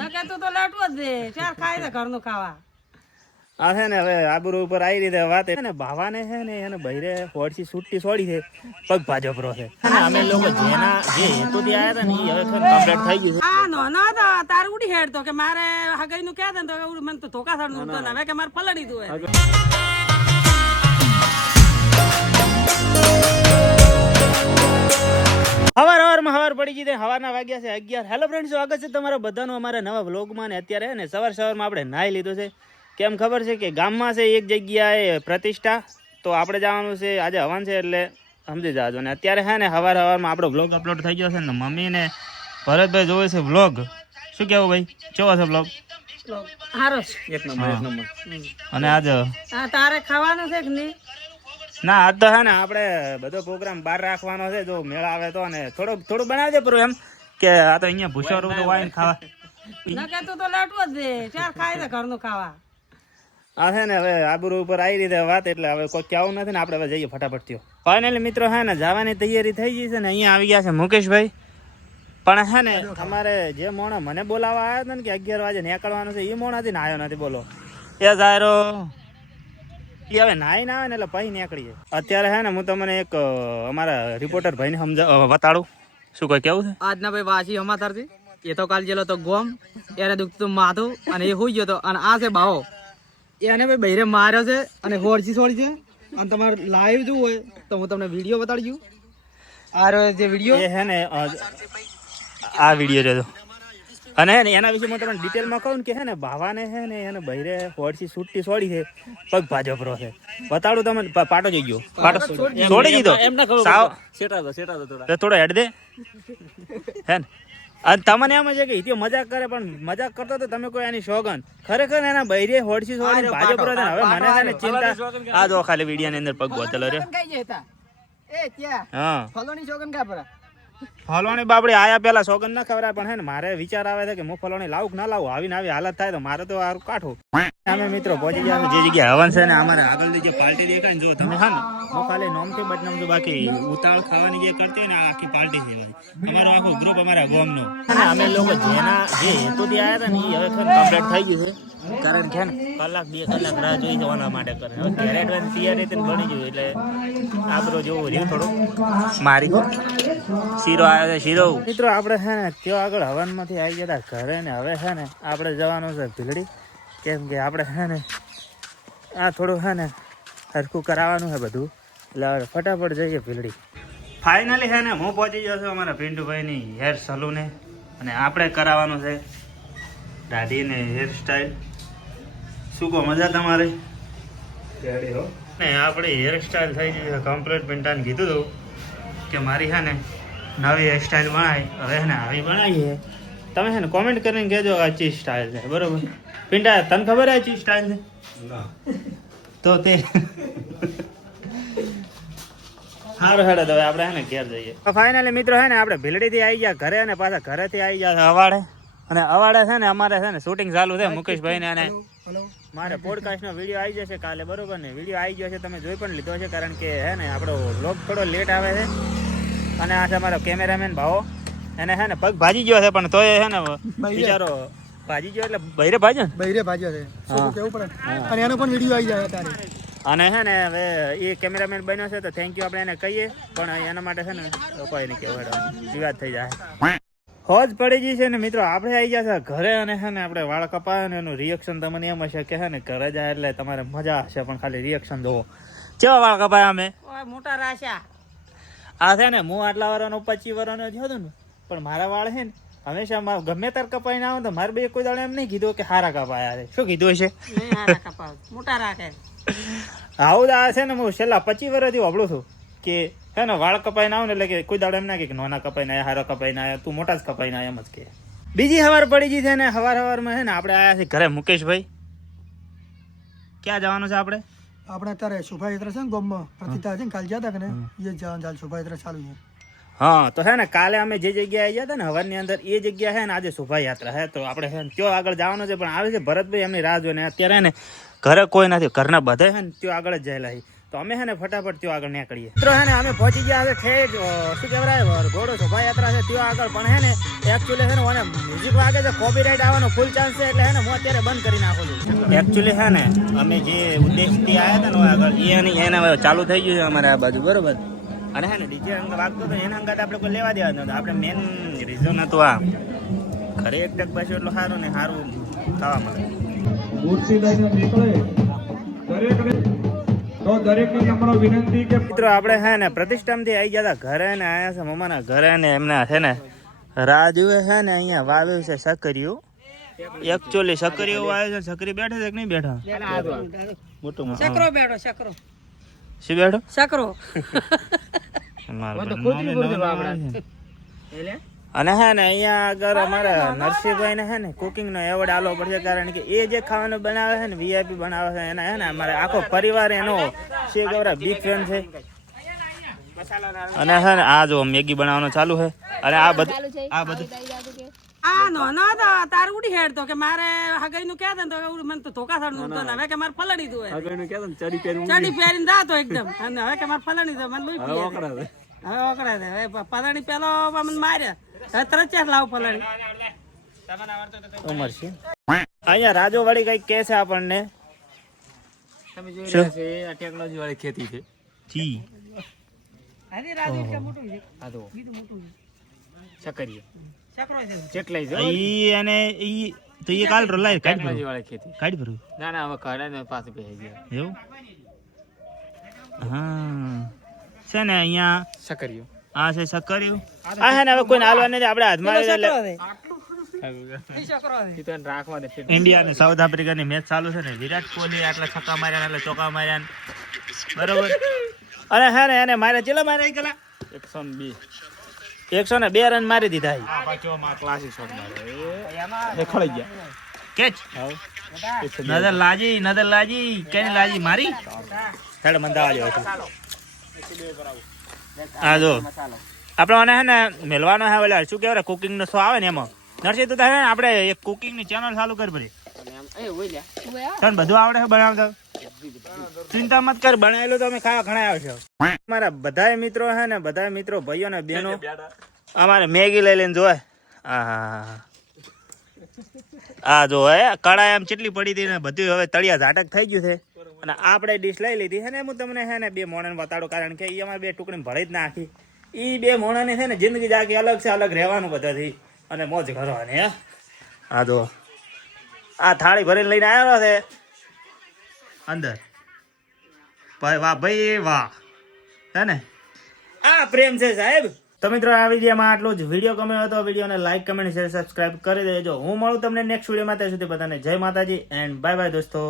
ના તું તો લેટવો જ દે. ચાર ખાય છે ઘરનું ખાવા. આ છે ને હવે આબરૂ ઉપર આવી રીતે વાત છે ને ભાવાને છે ને એને બૈરે હોડથી છૂટી છોડી છે પગ ભાજપરો છે. અને અમે લોકો જેના જે હેતુથી આવ્યા હતા ને એ હવે કમ્પ્લીટ થઈ ગયું આ નો ના તો તાર ઉડી હેડ તો કે મારે હગાઈ નું કે ને તો મને તો ધોકા થડનું હવે કે મારે પલડી દઉં હવાર હવારમાં હવાર પડી ગઈ હવારના વાગ્યા છે અગિયાર. હેલો ફ્રેન્ડ સ્વાગત છે તમારા બધાનું અમારા નવા વ્લોગમાં ને અત્યારે ને સવાર સવારમાં આપણે નાહી લીધો છે. કેમ ખબર છે કે ગામમાં છે એક જગ્યાએ પ્રતિષ્ઠા તો આપણે જવાનું છે આજે હવાન છે એટલે સમજી જાજો. ને અત્યારે હે ને હવાર હવારમાં આપણો વ્લોગ અપલોડ થઈ ગયો છે ને મમ્મી ને ભરતભાઈ જોવે છે વ્લોગ શું કહેવું ભાઈ? કેવો છે વ્લોગ સારો એક નંબર એક નંબર. અને આજે તારે ખાવાનું છે કે નહીં? ના આ તો હે ને આપણે બધો પ્રોગ્રામ બહાર રાખવાનો છે જો મેળ આવે તો ને થોડુંક થોડું બનાવજે પર એમ કે આ તો અહીંયા ભૂસારો તો વાઈન ખાવા. ના કે તું તો લાટવો જ દે. ચાર ખાય છે ઘરનું ખાવા. આ છે ને હવે આબરૂ ઉપર આવી રીતે વાત એટલે હવે કોઈ કહેવું નથી ને આપણે હવે જઈએ ફટાફટ થયો ફાઇનલી મિત્રો હે ને જવાની તૈયારી થઈ ગઈ છે ને અહીંયા આવી ગયા છે મુકેશભાઈ. પણ હે ને અમારે જે મોણા મને બોલાવવા આવ્યા હતા ને કે અગિયાર વાગે નીકળવાનું છે એ મોણાથી આવ્યો નથી બોલો. એ જાયરો. એ હવે નાઈ ના આવે ને એટલે પછી નીકળીએ અત્યારે હે ને હું તમને એક અમારા રિપોર્ટર ભાઈને સમજા બતાડું. શું કોઈ કેવું છે? આજના ભાઈ વાસી અમાતરથી એ તો કાલ જેલો તો ગોમ એને દુખતું માથું અને એ હોઈ ગયો તો અને આ છે બાવો. એને ભાઈ બૈરે માર્યો છે અને હોરજી છોડી છે. અને તમારે લાઈવ જોવું હોય તો હું તમને વીડિયો બતાડી દઉં. આ રહ્યો જે વીડિયો. એ હે ને આ વીડિયો જોજો. અને હે ને એના વિશે હું તમને ડિટેલમાં કહું ને કે હે ને ભાવાને હે ને એને ભૈરે હોડસી સુટ્ટી છોડી છે પગ ભાજપરો છે. બતાડું તમને પાટો જઈ ગયો. પાટો છોડી દીધો સાવ તો થોડો હેડ દે. હે ને? અને તમને એમ છે કે ઈથી મજાક કરે પણ મજાક કરતો તો તમે કોઈ એની શોગન. ખરેખર એના ભૈરે હોડસી છોડી ભાજપરો છે ને હવે મને છે ને ચિંતા. આ જો ખાલી વિડિયાની અંદર પગ બોતેલો રે એ ત્યાં. હા. ફલોની શોગન કા પરા. ફલોણી બાપડી આયા પેલા સોગન ના ખવડાય, પણ હે ને મારે વિચાર આવે છે કે હું ફલોણી લાવું કે ના લાવું? આવીને આવી હાલત થાય તો મારે તો આરું કાઠું અમે મિત્રો પહોંચી ગયા જે જગ્યાએ હવન છે ને અમારે આગળની જે પાર્ટી દેખાય ને જો તમે હા ને, હું ખાલી નોમથી બદનામ છું, બાકી ઉતાળ ખાવાની જે કરતી ને આખી પાર્ટી છે અમારો આખો ગ્રુપ અમારા ગોમનો. અને અમે લોકો જેના જે હેતુથી આવ્યા હતા ને એ હવે કમ્પ્લીટ થઈ ગયું છે. કારણ કે ને કલાક બે કલાક રાહ જોઈ જવાના માટે કરે. હવે ઘેર એડવાન્સ તૈયારી રીતે બની ગયું એટલે આપણો જોવો રહ્યું થોડું. મારી શીરો આવ્યો છે શીરો. મિત્રો આપણે છે ને ત્યાં આગળ હવનમાંથી આવી ગયા હતા ઘરે ને હવે છે ને આપણે જવાનું છે ભીલડી. કેમ કે આપણે છે ને આ થોડું છે ને સરખું કરાવવાનું છે બધું. એટલે હવે ફટાફટ જઈએ ભીલડી. ફાઇનલી છે ને હું પહોંચી ગયો છું અમારા પિન્ટુભાઈની હેર સલૂને અને આપણે કરાવવાનું છે દાઢીને હેર સ્ટાઈલ શું કહો મજા તમારે? ને આપણી હેરસ્ટાઈલ થઈ ગઈ છે. કમ્પ્લીટ પિન્ટાને કીધું હતું કે મારી છે ને નવી હેરસ્ટાઈલ બનાવી. હવે ને આવી બનાવીએ. તમે છે ને કોમેન્ટ કરીને કહેજો આ ચી સ્ટાઈલ છે. બરોબર? પિન્ટા તને ખબર આ ચી સ્ટાઈલ છે? તો તે સારું હેડો તો હવે આપણે હે ને ઘેર જઈએ. ફાઇનલી મિત્રો હે ને આપણે ભીલડીથી આવી ગયા ઘરે અને પાછા ઘરેથી આવી ગયા અવાડે અને અવાડે છે ને અમારે છે ને શૂટિંગ ચાલુ છે મુકેશભાઈ ને અને મારે પોડકાસ્ટ નો વીડિયો આવી જશે કાલે બરોબર ને? વીડિયો આવી ગયો છે તમે જોઈ પણ લીધો છે કારણ કે હે ને આપણો વ્લોગ થોડો લેટ આવે છે. અને આ છે અમારો કેમેરામેન ભાવો. એને હે ને પગ ભાજી ગયો છે પણ તોય હે ને બિચારો ભાજી ગયો એટલે બૈરે ભાજ્યો બૈરે ભાજ્યો છે. કેવું પડે? અને એનો પણ વીડિયો આવી જાય અત્યારે. અને હે ને હવે એ કેમેરામેન બન્યો છે તો થેન્ક યુ આપણે એને કહીએ. પણ એના માટે છે ને કોઈ નહીં કહેવાય વિવાદ થઈ જાય. હોજ પડી ગઈ છે ને મિત્રો આપણે આવી ગયા છે ઘરે અને છે ને આપણે વાળ કપાય ને એનું રિએક્શન તમને એમ હશે કે હે ને ઘરે જાય એટલે તમારે મજા હશે પણ ખાલી રિએક્શન જોવો. કેવા વાળ કપાય અમે? મોટા રાશા. આ છે ને હું આટલા વારનો પચીસ વર્ષનો જ હતો ને પણ મારા વાળ છે ને હંમેશા માર- ગમે તાર કપાઈ ના આવે તો મારે બે કોઈ દાડે એમ નહીં કીધું કે હારા કપાયા છે. શું કીધું છે મોટા રાખે. આવું દા આ છે ને હું છેલ્લા પચીસ વર્ષથી વાપરું છું કે હે ને વાળ કપાઈ ના આવે ને એટલે કે કોઈ દાડો એમ ના કે નાના કપાઈ ના હારો કપાઈ ના તું મોટા જ કપાઈ ના એમ જ કે બીજી હવાર પડી ગઈ છે ને હવાર હવારમાં છે ને આપણે આયા છે ઘરે મુકેશભાઈ. ક્યાં જવાનું છે આપણે? આપણે અત્યારે શોભાયાત્રા છે ને ગોમમાં. પ્રતિતા છે ને કાલ જતા હતા ને એ જવાનું ચાલ શોભાયાત્રા ચાલુ છે. હા તો હે ને કાલે અમે જે જગ્યાએ ગયા હતા ને હવારની અંદર એ જગ્યા છે ને આજે શોભાયાત્રા હે. તો આપણે હે ને ત્યાં આગળ જવાનું છે પણ આવે છે ભરતભાઈ એમની રાહ જોઈને. અત્યારે ને ઘરે કોઈ નથી ઘરના બધા હે ને ત્યાં આગળ જ જાયેલા છે તો અમે હે ને ફટાફટ ત્યાં આગળ નીકળીએ. મિત્રો હે ને અમે પહોંચી ગયા હવે ખેડ શું કહેવાય ઘોડો શોભાયાત્રા છે ત્યાં આગળ. પણ હે ને એકચ્યુઅલી છે ને મને મ્યુઝિક વાગે છે કોપીરાઇટ આવવાનો ફૂલ ચાન્સ છે એટલે હે ને હું અત્યારે બંધ કરી નાખું છું. એકચ્યુઅલી છે ને અમે જે ઉદ્દેશથી આવ્યા હતા ને આગળ એ અને એને હવે ચાલુ થઈ ગયું છે અમારે આ બાજુ બરોબર? અને હે ને ડીજે અંગ વાગતો હતો એના અંગાત આપણે કોઈ લેવા દેવા નહોતું. આપણે મેન રીઝન હતું આ. ઘરે એક ટક પાછું એટલું સારું ને સારું ખાવા મળે. ખુરશી લઈને નીકળે દરેકને તો દરેકને તમારો વિનંતી કે મિત્રો આપણે હે ને પ્રતિષ્ઠામથી આવી ગયા હતા. ઘરે ને આયા છે મમ્માના ઘરે ને એમના છે ને રાજુએ છે ને અહીંયા વાવ્યું છે સકરીયું. એકચ્યુઅલી સકરીયું વાવ્યું છે સકરી બેઠે છે કે નહીં બેઠા? મોટું મોટું. શકરો બેઠો સકરો. શું બેઠો? શકરો મારું નામ અને હે ને અહીંયા આગળ અમારા નરસિંહભાઈ ને હે ને કુકિંગ નો એવોર્ડ આલો પડશે કારણ કે એ જે ખાવાનું બનાવે છે ને વીઆઈપી બનાવે છે એના હે ને અમારે આખો પરિવાર એનો છે ગૌરા બિગ ફેન છે. અને હે ને આ જો મેગી બનાવવાનું ચાલુ છે. અને આ બધું આ બધું. આ નો નો તો તાર ઉડી હેડતો કે મારે હગાઈ નું કહેતા તો મને તો ધોકા નું તો હવે કે મારે પલળી દો ચડી પહેરીને જાતો એકદમ. અને હવે કે મારે પલળી દો મને લોહી પીએ. છે. હવે ઓકડા દે. હવે પ- પેલો મને માર્યા. હવે તરત ચાર લાવ પલળી. ઉમર છે. અહીંયા રાજો વાળી કઈ કે છે આપણને. તમે જોઈ રહ્યા છો એ ટેકનોલોજી વાળી ખેતી છે. જી. અરે રાજુ કે મોટું છે. આ તો. બીજું મોટું છે. સકરીએ શકરો છે. ઈ અને ઈ તો એ કાલ રોલાય કાઢ ભરું વાળી ખેતી. કાઢ ભરું ના ના હવે ને પાછું પહેરી ગયા એવું? હા. છે ને અહીંયા સકરીઓ આ છે સક્કરિયું. આ છે ને હવે કોઈને હાલવા નથી આપણે હાથમાં રાખવા દે ઇન્ડિયા અને સાઉથ આફ્રિકાની મેચ ચાલુ છે ને વિરાટ કોહલી આટલા છક્કા માર્યા એટલે આટલા ચોકા માર્યા બરોબર? અને હે ને એને મારે ચેલા મારે એકસો ને બે. એકસો ને બે રન મારી દીધા. ક્લાસિક શોટ મારે ખળી ગયા. કેચ? નજર લાજી નજર લાજી કેની લાજી મારી? હેડ મંદાવા જેવો છે. આ જો. આપણે હે ને મેલવાનો હે ઓલા શું કહેવાય કુકિંગ નો શો આવે ને એમાં? નરસિંહ તું તો હે ને આપણે એક કુકિંગની ચેનલ ચાલુ કરી પડી એ હોય લ્યા. તને બધું આવડે છે બનાવતા? ચિંતા મત કર બનાવેલું તો અમે ખાવા ઘણા આવશે. અમારા બધાય મિત્રો હે ને બધાય મિત્રો ભાઈઓ ને બહેનો અમારે મેગી લઈ લઈને જોવે. આ આ જો હે કડા એમ ચેટલી પડી હતી ને બધું હવે તળિયા ઝાટક થઈ ગયું છે. અને આપણે ડીશ લઈ લીધી છે ને હું તમને છે ને બે મોણાને બતાડું કારણ કે એ અમારે બે ટુકડી ભરી જ નાખી. ઈ બે મોણાની છે ને જિંદગી જ આખી અલગ છે અલગ રહેવાનું બધાથી. અને મોજ કરવાની હે. હા તો આ થાળી ભરીને લઈને આવ્યો છે. અંદર. ભાઈ વાહ ભાઈ વાહ. હે ને? આ પ્રેમ છે સાહેબ. તો મિત્રો આ વિડીયોમાં આટલું જ. વીડિયો ગમ્યો હતો વિડીયોને લાઇક કમેન્ટ શેર સબસ્ક્રાઇબ કરી દેજો. હું મળું તમને નેક્સ્ટ વિડીયોમાં. ત્યાં સુધી બધાને જય માતાજી એન્ડ બાય બાય દોસ્તો.